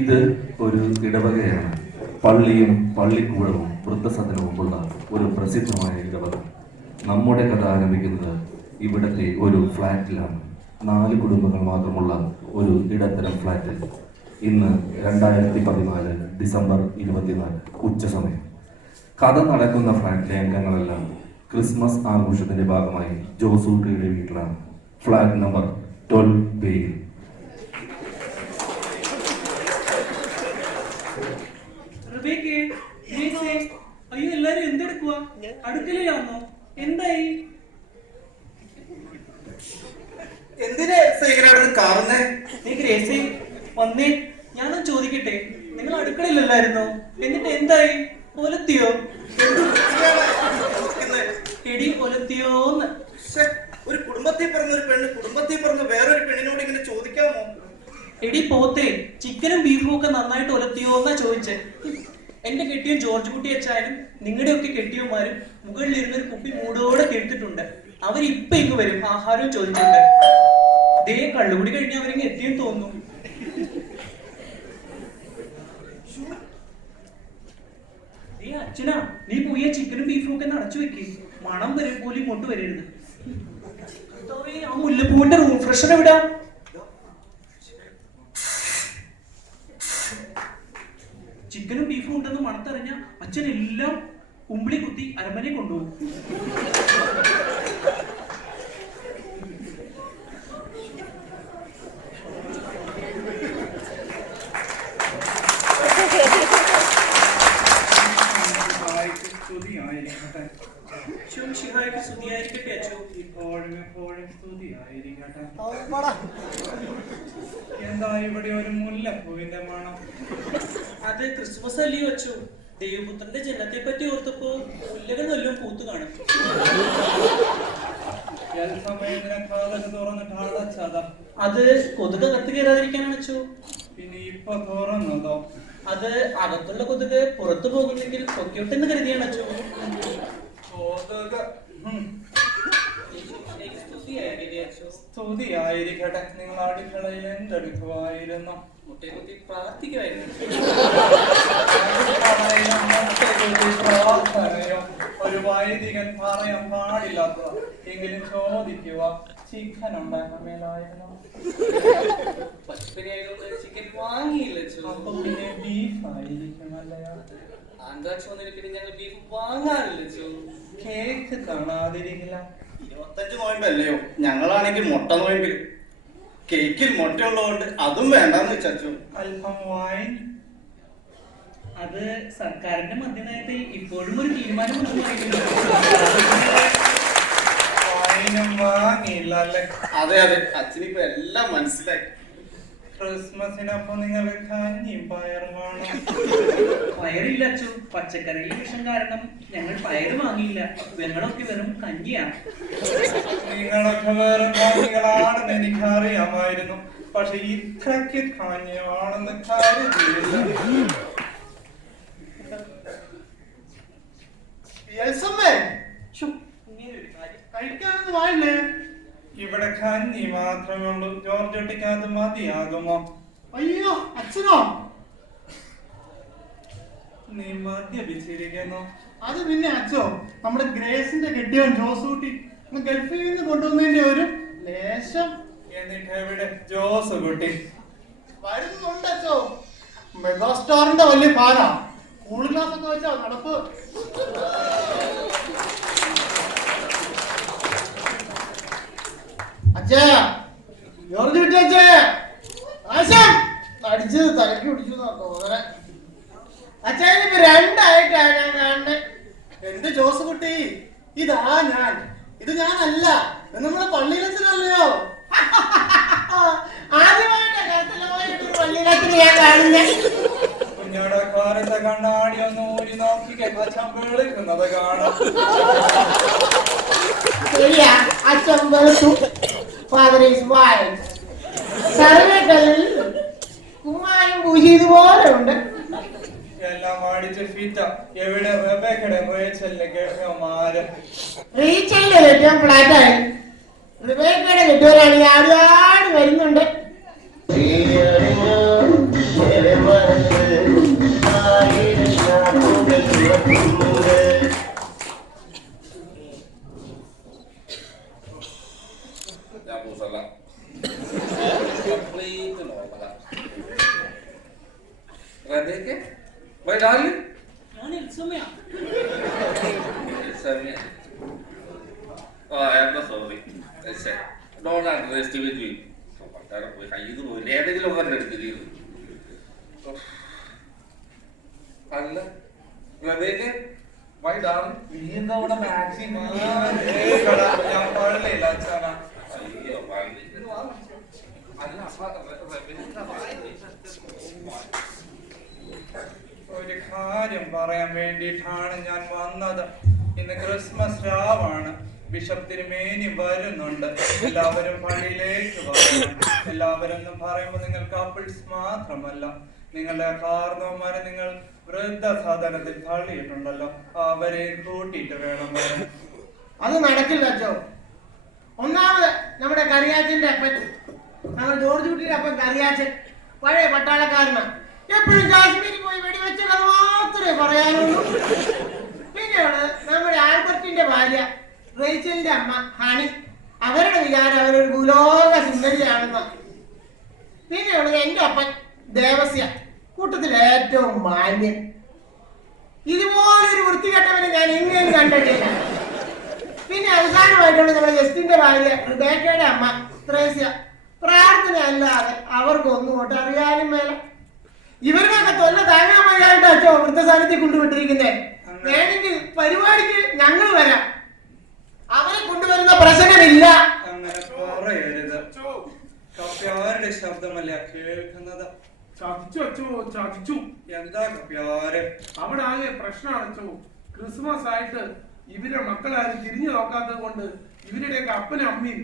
ഇത് ഒരു ഇടവകയാണ്. പള്ളിയും പള്ളിക്കൂടവും വൃദ്ധസദനവും ഉള്ള ഒരു പ്രസിദ്ധമായ ഇടവക. നമ്മുടെ കഥ ആരംഭിക്കുന്നത് ഇവിടത്തെ ഒരു ഫ്ലാറ്റിലാണ്. 4 കുടുംബങ്ങൾ മാത്രമുള്ള ഒരു ഇടത്തരം ഫ്ലാറ്റിൽ. ഇന്ന് 2014 ഡിസംബർ 24 ഉച്ച സമയം. കഥ നടക്കുന്ന ഫ്ലാറ്റിലെ അംഗങ്ങളെല്ലാം ക്രിസ്മസ് ആഘോഷത്തിന്റെ ഭാഗമായി ജോസൂട്ടിയുടെ വീട്ടിലാണ്. Flat number 12B. അയ്യോ, എല്ലാരും എന്തെടുക്കുക? അടുക്കളയിലാണോ? എന്തായി? എന്തിനാ കാറുന്നേ? നീ ഗ്രേസി വന്നേ, ഞാനൊന്ന് ചോദിക്കട്ടെ, നിങ്ങൾ അടുക്കളയിലല്ലായിരുന്നോ? എന്നിട്ട് എന്തായി? ഒലത്തിയോ? എടി ഒലത്തിയോന്ന്. ഒരു കുടുംബത്തിൽ പറഞ്ഞ ഒരു പെണ്ണ് കുടുംബത്തിൽ പറഞ്ഞ വേറൊരു പെണ്ണിനോട് ഇങ്ങനെ ചോദിക്കാമോ? എടി പോത്തെ, ചിക്കനും ബീഫും ഒക്കെ നന്നായിട്ട് ഒലത്തിയോ എന്നാ ചോദിച്ചേ. എന്റെ കെട്ടിയും ജോർജ് കുട്ടി അച്ചായനും നിങ്ങളുടെയൊക്കെ കെട്ടിയന്മാരും മുകളിലിരുന്ന് ഒരു കുപ്പി മൂടോടെ തീർത്തിട്ടുണ്ട്. അവരിപ്പൊ ഇങ്ങ് വരും ആഹാരവും ചോദിച്ചിട്ടുണ്ട്. ദേ കള്ളുകൂടി കഴിഞ്ഞ് അവരിങ്ങ് എത്തിയെന്ന് തോന്നുന്നു. അച്ഛനാ, നീ പോയി ചിക്കനും ബീഫും ഒക്കെ നടച്ചു വെക്കേ. മണം വരെ പോലും ഇങ്ങോട്ട് വരരുത്. ആ മുല്ലപ്പൂവിന്റെ റൂം ഫ്രഷർ എവിടാ? ചിക്കനും ബീഫും ഉണ്ടെന്ന് മണത്തറിഞ്ഞ അച്ഛൻ എല്ലാം ഉമ്പിളി കുത്തി അരമനെ കൊണ്ടുപോകും. എന്താ ഇവിടെ ഒരു മുല്ലപ്പൂവിന്റെ മണം? അത് ക്രിസ്മസ് അല്ലേ വെച്ചു. ദൈവപുത്രന്റെ ജനത്തെ പറ്റി ഓർത്തപ്പോ മുല്ലകൾ നല്ലോണം പൂത്തു കാണും. അത് കൊതുക് അകത്ത് കയറാതിരിക്കാനാണ് വെച്ചു. പിന്നെ ഇപ്പൊ തുറന്നതോ? അത് അകത്തുള്ള കൊതുക് പുറത്തു പോകുന്നെങ്കിൽ പൊക്കോട്ടെന്ന് കരുതിയാണ് വെച്ചു. സ്തുതിയായിരിക്കട്ടെ. നിങ്ങൾ അടുക്കളയിൽ എന്തെടുക്കുമായിരുന്നു? പ്രാർത്ഥനയോ ഒരു വൈദികൻ പറയാൻ പാടില്ലാത്തതാ. എങ്കിലും ചോദിക്കുക, ചിക്കൻ ഉണ്ടാക്കാൻ മേലായിരുന്നു? ചിക്കൻ വാങ്ങിയില്ല. അപ്പൊ പിന്നെ ബീഫ് ആയിരിക്കും അല്ലയോ? ഞങ്ങൾ ബീഫ് വാങ്ങാറില്ല. കേക്ക് കാണാതിരിക്കില്ല. 25 നോയമ്പല്ലയോ? ഞങ്ങളാണെങ്കിൽ മുട്ട നോയമ്പിൽ. കേക്കിൽ മുട്ട ഉള്ളതുകൊണ്ട് അതും വേണ്ടെന്ന് വെച്ചു. അല്പം വൈൻ? അത് സർക്കാരിന്റെ മദ്യനയത്തിൽ ഇപ്പോഴും ഒരു തീരുമാനം വൈനും വാങ്ങിയില്ല അല്ലേ? അതെ അതെ, അച്ഛനിപ്പോ എല്ലാം മനസ്സിലായി. ക്രിസ്മസിനപ്പൊ നിങ്ങൾ കഞ്ഞിയും പയറും വേണം? പയറില്ല അച്ചു. പച്ചക്കറിയിലെ വിഷം കാരണം ഞങ്ങൾ പയറ് വാങ്ങിയില്ല. ഞങ്ങളൊക്കെ വെറും കഞ്ഞിയാണ്. നിങ്ങളൊക്കെ വെറും കഞ്ഞികളാണെന്ന് എനിക്ക് അറിയാമായിരുന്നു. പക്ഷെ ഇത്രയ്ക്ക് കഞ്ഞിയാണെന്ന് കരുതിയില്ല. കഴിക്കാനൊന്നും ആയില്ലേ? ഇവിടെ കഞ്ഞി മാത്രമേ ഉള്ളൂ. ജോർജ് കുട്ടിക്ക് അത് മതിയാകുമോ? അയ്യോ അച്ഛനോ? നീ മദ്യപിച്ചിരിക്കുന്നു. അത് പിന്നെ അച്ഛോ, നമ്മുടെ ഗ്രേസിന്റെ കെട്ടിയവൻ ജോസൂട്ടി ഗൾഫിൽ നിന്ന് കൊണ്ടുവന്നതിന്റെ ഒരു ലേശം. എന്നിട്ട് എവിടെ ജോസ് കുട്ടി? വരുന്നുണ്ട് അച്ഛോ. മെഗാസ്റ്റാറിന്റെ വലിയ ഫാനാ. കൂൾ ഗ്ലാസ് ഒക്കെ വെച്ചാ നടപ്പ്. അച്ഛാ, ജോർജ് കുട്ടി അച്ഛേ, അടിച്ചത് തലക്ക് പിടിച്ചു തോന്നണേ. അച്ഛനിപ്പോ 2 ആയിട്ടാണ് ഞാൻ കാണുന്നത്. എന്റെ ജോസ് കുട്ടി, ഇതാ ഞാൻ. ഇത് ഞാനല്ല, നമ്മളെ പള്ളിയിലച്ഛനല്ലയോ? ആദ്യമായിട്ട് പള്ളിയിലച്ഛന് ഞാൻ കാണുന്നത്. കുഞ്ഞോടെ കാലത്തെ കണ്ണാടി ഒന്ന് ഊരി നോക്കി അച്ഛൻ വെളുക്കുന്നത് കാണാം. ശരിയാ, അച്ഛൻ വെളുത്തു. Father is white. സർവേക്കല്ലിൽ കുമ്മായം പൂശിയതുപോലെ ഉണ്ട്. എല്ലാം അടിച്ച് ഫിറ്റ. എവിടെ റബേക്കയുടെ റേച്ചലിന്റെ കേട്ടമാര്? റീച്ചലിന്റെ കെട്ടിയ ഫ്ലാറ്റായി. റിബേക്കയുടെ കെട്ടിയവരാണെങ്കിൽ ആദ്യമായിട്ട് വരുന്നുണ്ട്. കംപ്ലീറ്റ് നോവലാ. Rebecca, my darling. ഞാൻ എൽസമ്മയാ. Samia. Oh, I am sorry. I said, don't underestimate me. ഏതെങ്കിലും ഒക്കെ എടുത്തിരിക്കുന്നു. അല്ല റബേക്ക, my darling, നീ എന്താ ഇവിടെ മാക്സിമം ഞാൻ പള്ളിയില്ല അച്ഛനാ. അയ്യോ അല്ല ഒരു കാര്യം പറയാൻ വേണ്ടിയിട്ടാണ് ഞാൻ വന്നത്. ഇന്ന് ക്രിസ്മസ് രാവാണ്. ബിഷപ്പ് തിരുമേനി വരുന്നുണ്ട്. എല്ലാവരും പള്ളിയിലേക്ക് വരണം. എല്ലാവരും എന്ന് പറയുമ്പോൾ നിങ്ങൾ കപ്പിൾസ് മാത്രമല്ല, നിങ്ങളുടെ കാരണവന്മാരെ നിങ്ങൾ വൃദ്ധസദനത്തിൽ തള്ളിയിട്ടുണ്ടല്ലോ, അവരെ കൂട്ടിയിട്ട് വേണം വരാൻ. അത് നടക്കില്ല അച്ഛോ. ഒന്നാമത് നമ്മുടെ കറിയാച്ചന്റെ അപ്പൻ, നമ്മുടെ ജോർജ് കുട്ടിയുടെ അപ്പൻ കറിയാച്ചൻ പഴയ പട്ടാളക്കാരനാണ്. എപ്പോഴും കാശ്മീരിൽ പോയി വെടിവെച്ച കഥ മാത്രമേ പറയാനുള്ളൂ. പിന്നെയാണ് നമ്മുടെ ആൽബർട്ടിന്റെ ഭാര്യ റേച്ചലിന്റെ അമ്മ ഹണി. അവരുടെ വിചാരം അവരൊരു ഭൂലോക സുന്ദരിയാണെന്ന്. പിന്നെയുള്ളത് എന്റെ അപ്പൻ ദേവസ്യ, കൂട്ടത്തിൽ ഏറ്റവും മാന്യൻ. ഇതുപോലൊരു വൃത്തികെട്ടവനെ ഞാൻ എങ്ങനെയും കണ്ടിട്ടില്ല. പിന്നെ അവസാനമായിട്ടുള്ള നമ്മുടെ ജസ്റ്റിന്റെ ഭാര്യ റിബേക്കയുടെ അമ്മ ത്രേസ്യ. പ്രാർത്ഥന അല്ലാതെ അവർക്കൊന്നും കൊണ്ട് അറിയാനും മേല. ഇവർക്കൊക്കെ തൊല്ല താങ്ങാൻ വയ്യായിട്ട് അച്ഛോ വൃദ്ധസ്ഥാനത്തിൽ കൊണ്ടുവിട്ടിരിക്കുന്നേ. വേണമെങ്കിൽ പരിപാടിക്ക് ഞങ്ങൾ വരാം, അവരെ കൊണ്ടുവരുന്ന പ്രശ്നമില്ല. അങ്ങനെ പറയരുത്. കപ്പ്യാരുടെ ശബ്ദമല്ല കേൾക്കുന്നത്. ചതിച്ചു. എന്താ കപ്പ്യാരെ? അവിടെ ആകെ പ്രശ്നമാണ് അച്ചോ. ക്രിസ്മസ് ആയിട്ട് ഇവരെ മക്കളാരും തിരിഞ്ഞു നോക്കാത്തത് കൊണ്ട് ഇവരുടെയൊക്കെ അപ്പനും അമ്മയും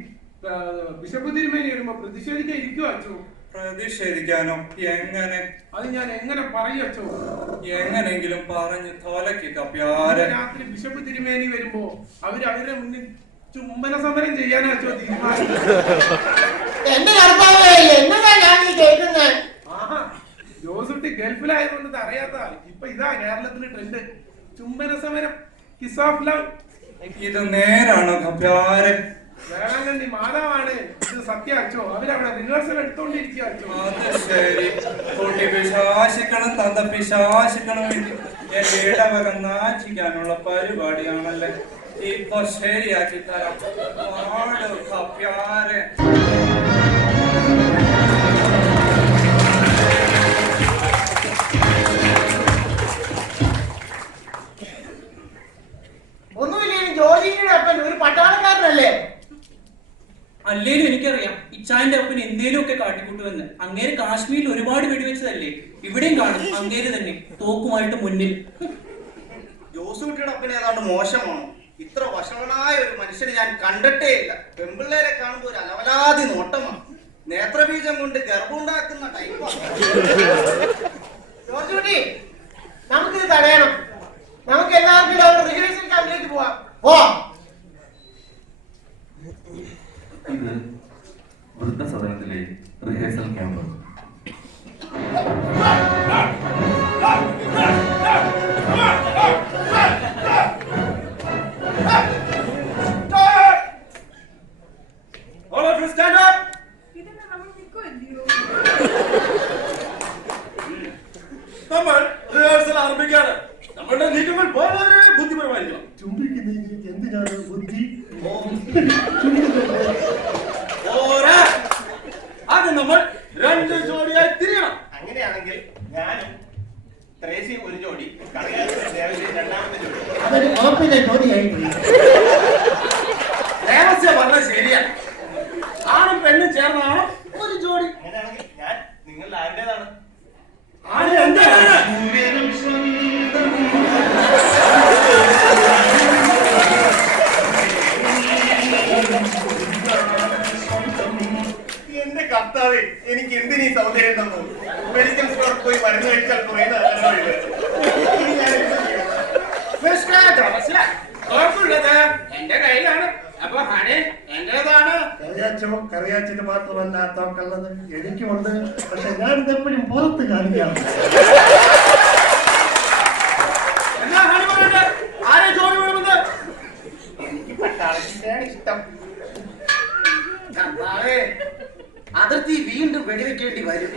ബിഷപ്പ് തിരുമേനി വരുമ്പോ പ്രതിഷേധിക്കാൻ ഇരിക്കുവോ അച്ചോ? പ്രതിഷേധിക്കാനോ? എങ്ങനെ? അത് ഞാൻ എങ്ങനെ പറയും അച്ചോ? എങ്ങനെങ്കിലും പറഞ്ഞു തോലക്ക് കപ്പ്യാരെ. രാത്രി ബിഷപ്പ് തിരുമേനി വരുമ്പോ അവരുടെ മുന്നിൽ ചുംബന സമരം ചെയ്യാനാ അച്ചോ തീരുമാനം. എന്റെ കർത്താവേ, എന്നതാ ഞാൻ ഈ കേൾക്കുന്നത്? ആഹാ, ജോസുട്ടി ഗൾഫിലായതുകൊണ്ട് ഇത് അറിയാത്ത. ഇപ്പൊ ഇതാ കേരളത്തിലെ ട്രെൻഡ്, ചുംബന സമരം, കിസ് ഓഫ് ലവ്. ഇത് നേരാണോ കപ്പ്യാരെ? വേളാങ്കണ്ണി മാതാവാണ് ഇത് സത്യം അച്ചോ. അവരവിടെ റിഹേഴ്സൽ എടുത്തോണ്ടിരിക്കുക അച്ചോ. അത് ശരി. കുട്ടി പിശാശിക്കണം, തന്ത പിശാശിക്കണം. എന്റെ ഇടവക നാച്ചിക്കാനുള്ള പരിപാടിയാണല്ലേ. ഇപ്പൊ ശരിയാക്കി തരാം. പാട് കപ്പ്യാരെ. ഒന്നുമില്ലെങ്കിൽ ജോലിയുടെ അപ്പൻ ഒരു പട്ടാളക്കാരനല്ലേ? അല്ലേലും എനിക്കറിയാം ഇച്ചായന്റെ അപ്പൻ എന്തേലും ഒക്കെ കാട്ടിക്കൂട്ടുമെന്ന്. അങ്ങേര് കാശ്മീരിൽ ഒരുപാട് വെടിവെച്ചതല്ലേ, ഇവിടെയും കാണും അങ്ങേര് തന്നെ തോക്കുമായിട്ട് മുന്നിൽ. ജോസൂട്ടിയുടെ അപ്പനെ ഏതാണ്ട് മോശമാണോ? ഇത്ര വഷളനായ ഒരു മനുഷ്യനെ ഞാൻ കണ്ടിട്ടേ ഇല്ല. പെമ്പിള്ളേരെ കാണുമ്പോൾ ഒരു അലവലാതി നോട്ടമാണ്. നേത്രബീജം കൊണ്ട് ഗർഭമുണ്ടാക്കുന്ന ടൈപ്പാണ്. ജോർജ് കുട്ടി, നമുക്കിത് തടയണം. നമുക്ക് എല്ലാവർക്കും അവിടെ റിഹേഴ്സൽ ക്യാമ്പിലേക്ക് പോവാം. ഇത് വൃദ്ധസദനത്തിലെ റിഹേഴ്സൽ ക്യാമ്പ്. നമ്മൾ റിഹേഴ്സൽ ആരംഭിക്കാണ്. നമ്മളുടെ നീക്കങ്ങൾ വളരെ ബുദ്ധിപരമായിരിക്കണം. ചുംബിക്കുന്നതിന് എന്തിനാണ് ബുദ്ധി? ആദ്യം നമ്മൾ 2 ജോഡിയായി തിരിയണം. അങ്ങനെയാണെങ്കിൽ ഞാനും ത്രേസി ഒരു ജോഡി, രണ്ടാമത്തെ ജോഡി. അതൊരു കുഴപ്പമില്ല ജോലിയായി പോയി. രഹസ്യം പറഞ്ഞത് ശരിയാണ്. ആണും പെണ്ണും ചേർന്നാണ് ഒരു ജോഡി. അങ്ങനെയാണെങ്കിൽ ഞാൻ നിങ്ങളുടെ ആരുടേതാണ്? ആണ് എന്താണ്? എന്റെ കർത്താവേ, എനിക്ക് എന്തിനീ സൗന്ദര്യം തന്നു? മെഡിക്കൽ സ്റ്റോറിൽ പോയി മരുന്ന് കഴിച്ചാൽ കുറയുന്ന എന്റെ കയ്യിലാണ്. അപ്പൊ ഹണി എന്റേതാണ്. കറിയാച്ചിന് മാത്രമല്ല തോക്കുള്ളത് എനിക്കുമുണ്ട്. പക്ഷെ ഞാൻ ഇതെപ്പോഴും പുറത്ത് കാണിക്കാം. എന്നാ ഹണി പറയട്ടെ, ആരെ ജോലി വേണമെന്ന്? എനിക്ക് പട്ടാളത്തിന്റെയാണ് ഇഷ്ടം. കർത്താവേ, അതിർത്തി വീണ്ടും വെടിവെക്കേണ്ടി വരും.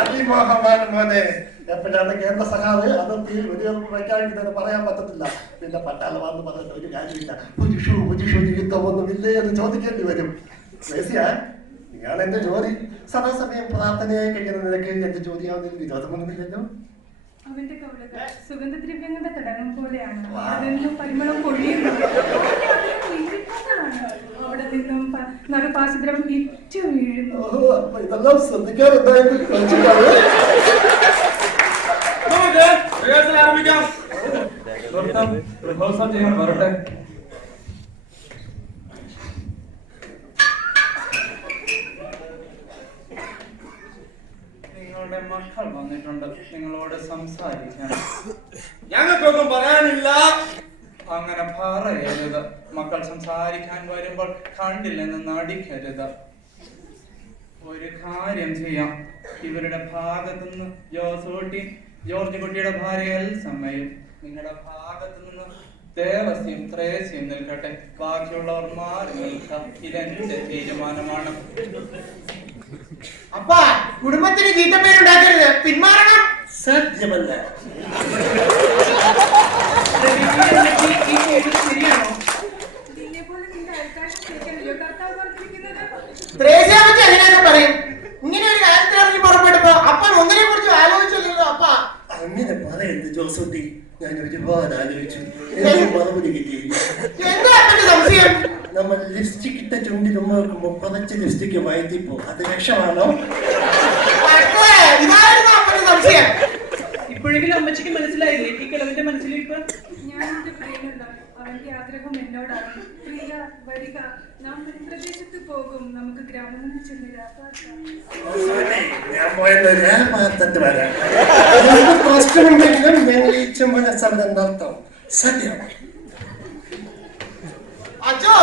അതിമോഹമാണ് മോനെ. എപ്പോഴാണ് കേന്ദ്ര സഖാവ് അതിർത്തിയിൽ വെടിവെക്കാതിരുന്നത് പറയാൻ പറ്റത്തില്ല. പിന്നെ പട്ടാളമാണെന്ന് പറഞ്ഞിട്ട് ഒരു കാര്യമില്ല. പുരുഷു യുദ്ധമൊന്നുമില്ലേ എന്ന് ചോദിക്കേണ്ടി വരും. ഞാൻ എന്റെ ജോലി സദാസമയം പ്രാർത്ഥനയായി കഴിയുന്ന നിനക്ക് എന്റെ ജോലിയാവുന്നതിൽ വിരോധമൊന്നുമില്ലല്ലോ. അവന്റെ കൗളകൾ സുഗന്ധദ്രവ്യങ്ങളുടെ തടകം പോലെയാണ്. അതെന്നും പരിമളം പൊഴിയുന്നു. അവിടെ നിന്നും നറുപാശദ്രവം ഇറ്റു വീഴുന്നു. ഇതെല്ലാം ശ്രദ്ധിക്കാറുണ്ടായിരുന്നു. റിഹേഴ്സൽ ആരംഭിക്കാം. റിഹേഴ്സൽ ചെയ്യാൻ വരട്ടെ. നിങ്ങളുടെ മക്കൾ വന്നിട്ടുണ്ട് നിങ്ങളോട് സംസാരിക്കാൻ. ഞങ്ങൾക്കൊന്നും പറയാനില്ല. അങ്ങനെ പറയരുത്. മക്കൾ സംസാരിക്കാൻ വരുമ്പോൾ കണ്ടില്ലെന്ന് നടിക്കരുത്. ഒരു കാര്യം ചെയ്യാം. ഇവരുടെ ഭാഗത്തുനിന്ന് ജോർജ് കുട്ടിയുടെ ഭാര്യ എൽസമ്മയും നിങ്ങളുടെ ഭാഗത്തു നിന്ന് ദേവസ്യം ത്രേസ്യം നിൽക്കട്ടെ. ബാക്കിയുള്ളവർ മാറി നിൽക്കാം. ഇതെന്റെ തീരുമാനമാണ്. അപ്പാ, കുടുംബത്തിന് ചീത്തപ്പേരുണ്ടാക്കരുത്. പിന്മാറണം. സാധ്യമല്ല. ശരിയാണോ? ഇതിനെപ്പോലെ നിന്റെ അയൽക്കാരൻ കേൾക്കണല്ലോ കർത്താവ് പറഞ്ഞിരിക്കുന്നത്. ത്രേസ്യാമത്തി അങ്ങനെയൊക്കെ പറയും. ഇങ്ങനെ ഒരു കാര്യത്തിൽ ഇറങ്ങി പുറപ്പെട്ടപ്പോ അപ്പൻ ഒന്നിനെ കുറിച്ച് ആലോചിച്ചല്ലോ. അപ്പാ അങ്ങനെ പറയരുത് ജോസൂട്ടി. ഞാൻ ഒരുപാട് ആലോചിച്ചു. എനിക്ക് മറുപടി കിട്ടിയില്ല. എന്താ അപ്പന്റെ സംശയം? നമ്മൾ ലിപ്സ്റ്റിക് ഇട്ട ചുണ്ടിൽ നോക്കുമ്പോ പതച്ച ലിപ്സ്റ്റിക്ക് വയറ്റിപ്പോ അത് രക്ഷമാണോ? ഇതായിരുന്നു അപ്പന്റെ സംശയം. ഇപ്പോഴെങ്കിലും അമ്മച്ചിക്ക് മനസ്സിലായില്ലേ ഈ കിളവിന്റെ മനസ്സിലിരിപ്പ്? ഞാൻ എന്റെ പ്രിയനല്ല. അവന്റെ ആഗ്രഹം എന്നോടാണ്. പ്രിയ വരിക, നാം പ്രദേശത്ത് പോകും. നമുക്ക് ഗ്രാമങ്ങളിൽ ചെന്ന് ഞാൻ പോയത് രാമാർത്തട്ട് വരാം. പ്രശ്നമുണ്ടെങ്കിലും ഞങ്ങൾ ഈ ചെമ്പന സമരം നടത്താം. സത്യം. അച്ഛോ,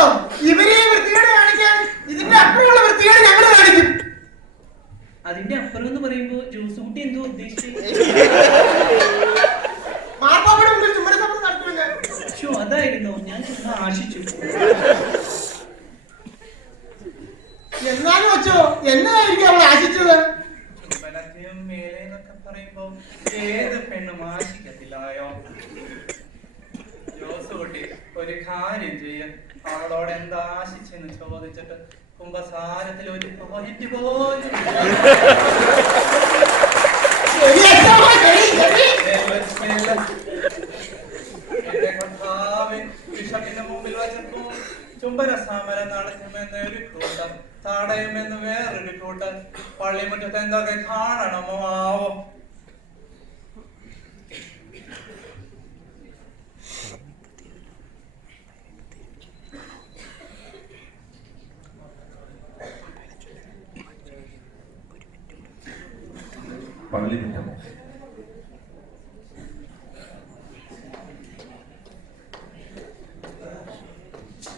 ഇവരെ വൃത്തികേട് കാണിക്കാൻ ഇതിന്റെ അപ്പുറമുള്ള വൃത്തികേട് ഞങ്ങൾ കാണിക്കും. അതിന്റെ അപ്പുറം എന്ന് പറയുമ്പോ ജോസൂട്ടി എന്തോ ഉദ്ദേശിച്ചത്? മാർപ്പാപ്പയുടെ മുമ്പിൽ ചുമര സമരം നടത്തുന്നില്ല. അതായിരുന്നോ? ഞാൻ ചുമ്മാ ആശിച്ചു. എന്നാലും അച്ഛോ, എന്നായിരിക്കും അവൾ ആശിച്ചത്? മേലെന്നൊക്കെ പറയുമ്പോ ഏത് പെണ്ണും ആശിക്കത്തില്ലായോ? ജോസുകുട്ടി ഒരു കാര്യം ചെയ്യും. അവളോട് എന്താ ആശിച്ചെന്ന് ചോദിച്ചിട്ട് കുംഭസാരത്തിൽ ഒരു പോയിന്റ് പോലും എന്റെ കർത്താവിൻ ബിഷപ്പിന്റെ മുമ്പിൽ വെച്ചപ്പോ ചുംബന സമരം നടത്തുമെന്ന് ഒരു കൂട്ടം, തടയുമെന്ന് വേറൊരു കൂട്ടം. പള്ളിമുറ്റത്ത് എന്തൊക്കെ കാണണമോ ആവോ. പള്ളിമുറ്റം.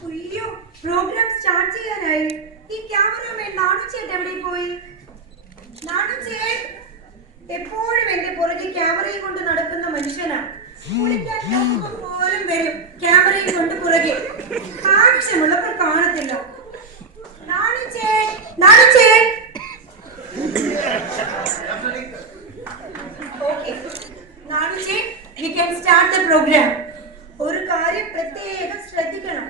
അയ്യോ, പ്രോഗ്രാം സ്റ്റാർട്ട് ചെയ്യാനായി. ഈ ക്യാമറമാൻ നാണുചേട്ടൻ എവിടെ പോയി? നാണുചേട്ടൻ എപ്പോഴും എന്റെ പുറകെ ക്യാമറയും കൊണ്ട് നടക്കുന്ന മനുഷ്യനാണ്. കുളിക്കാൻ നോക്കുമ്പോൾ പോലും വരും ക്യാമറയും കൊണ്ട് പുറകെ. ആവശ്യമുള്ളപ്പോൾ കാണത്തില്ല. നാണുചേട്ടൻ okay, നാണുചേട്ടൻ we can start the program. ഒരു കാര്യം പ്രത്യേകം ശ്രദ്ധിക്കണം.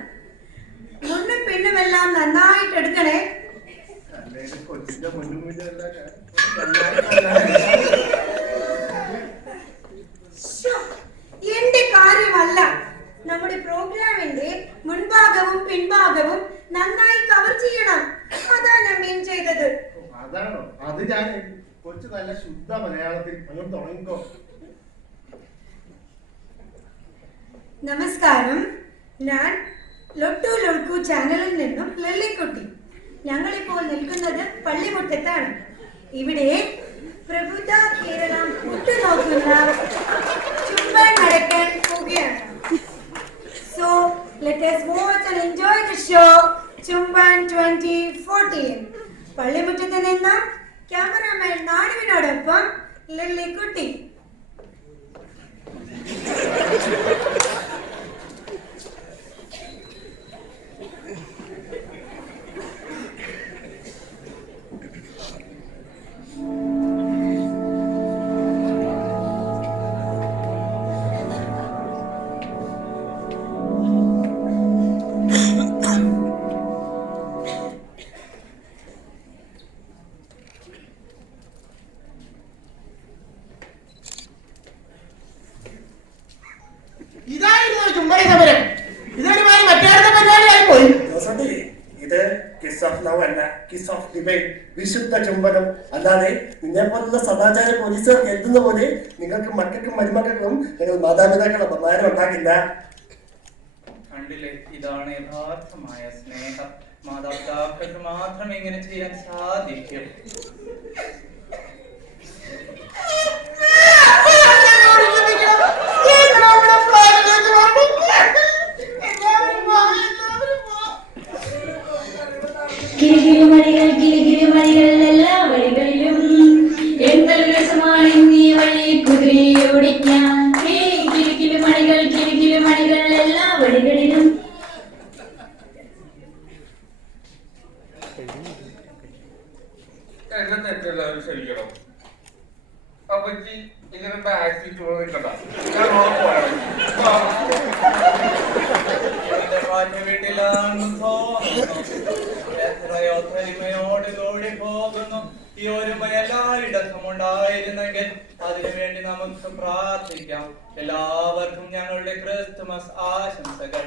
മുന്നും പിന്നുമെല്ലാം നന്നായിട്ട് എടുക്കണേ. എന്റെ കാര്യമല്ല, നമ്മുടെ പ്രോഗ്രാമിന്റെ മുൻഭാഗവും പിൻഭാഗവും നന്നായി കവർ ചെയ്യണം. അതാ ഞാൻ മീൻ ചെയ്തത്. അതാണോ? അത് ഞാൻ കൊച്ചു നല്ല ശുദ്ധ മലയാളത്തിൽ അങ്ങ് തുടങ്ങിക്കോ. നമസ്കാരം, ഞാൻ ലൊട്ടു ലൊൾക്കു ചാനലിൽ നിന്നും ലല്ലിക്കുട്ടി. ഞങ്ങളിപ്പോൾ നിൽക്കുന്നത് പള്ളിമുറ്റത്താണ്. ഇവിടെ പ്രബുദ്ധ കേരളം ഉറ്റുനോക്കുന്ന ചുംബൻ നടക്കാൻ പോവുകയാണ്. So let us watch and enjoy the show ചുംബൻ 2014. പള്ളിമുറ്റത്ത് നിന്ന് ക്യാമറാമാൻ നാടുവിനോടൊപ്പം ലല്ലിക്കുട്ടി. കിസ് ഓഫ് ഡിബേറ്റ്, വിശുദ്ധ ചുംബനം. അല്ലാതെ നിന്നെ പോലുള്ള സദാചാര പോലീസുകാർ കരുതുന്ന പോലെ നിങ്ങൾക്ക് മക്കൾക്കും മരുമക്കൾക്കും മാതാപിതാക്കളുടെ ബഹുമാനം ഉണ്ടാകില്ല. കണ്ടില്ലേ, ഇതാണ് യഥാർത്ഥമായ സ്നേഹം. മാതാപിതാക്കൾക്ക് മാത്രം ഇങ്ങനെ ചെയ്യാൻ സാധിക്കും. കിളികിളിമണികൾ എല്ലാ വഴികളിലും എന്തൊരു രസമാണ് ഈ വഴി കുതിരയോടിക്കാൻ. കിളികിളിമണികൾ എല്ലാ വഴികളിലും. എന്നെ തെറ്റെല്ലാവരും ക്ഷമിക്കണം. അപ്പച്ചി ഇങ്ങനെ ടാക്സി നിൽക്കണ്ട, ഞാൻ ഉറപ്പാണ്. വീട്ടിലാണ് എത്രയോ തനിമയോട് കൂടി പോകുന്നു. ഈ ഒരുമ എല്ലായിടത്തും ഉണ്ടായിരുന്നെങ്കിൽ അതിനുവേണ്ടി നമുക്ക് പ്രാർത്ഥിക്കാം. എല്ലാവർക്കും ഞങ്ങളുടെ ക്രിസ്തുമസ് ആശംസകൾ.